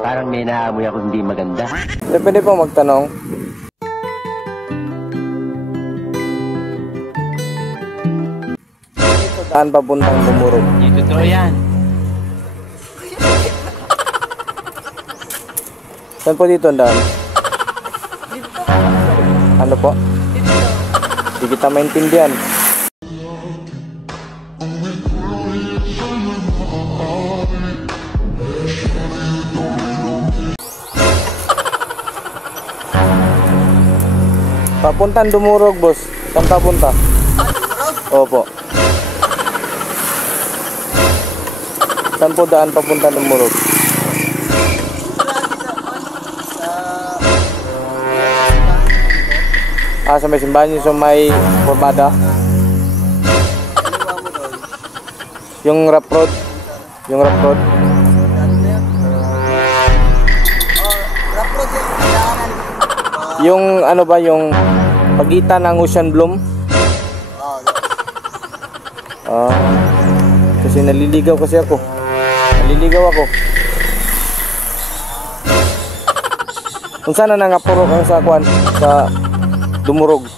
Parang may naamoy ako hindi maganda. Pwede po magtanong. Saan papuntang Dumurog? Hindi totoo yan. Saan po dito ang daan? Ano po? Hindi kita maintindihan. Papuntang Dumurog, boss. Saan papunta? Opo. Saan po daan papuntang Dumurog? Sa may simbahan yung sa may Formada. Yung Rap Road. Yung Rap Road. Yung ano ba, yung pagitan ng Ocean Bloom. Kasi naliligaw kasi ako. Naliligaw ako. Kung sana nangapuro ka sa kwan, sa Dumurog.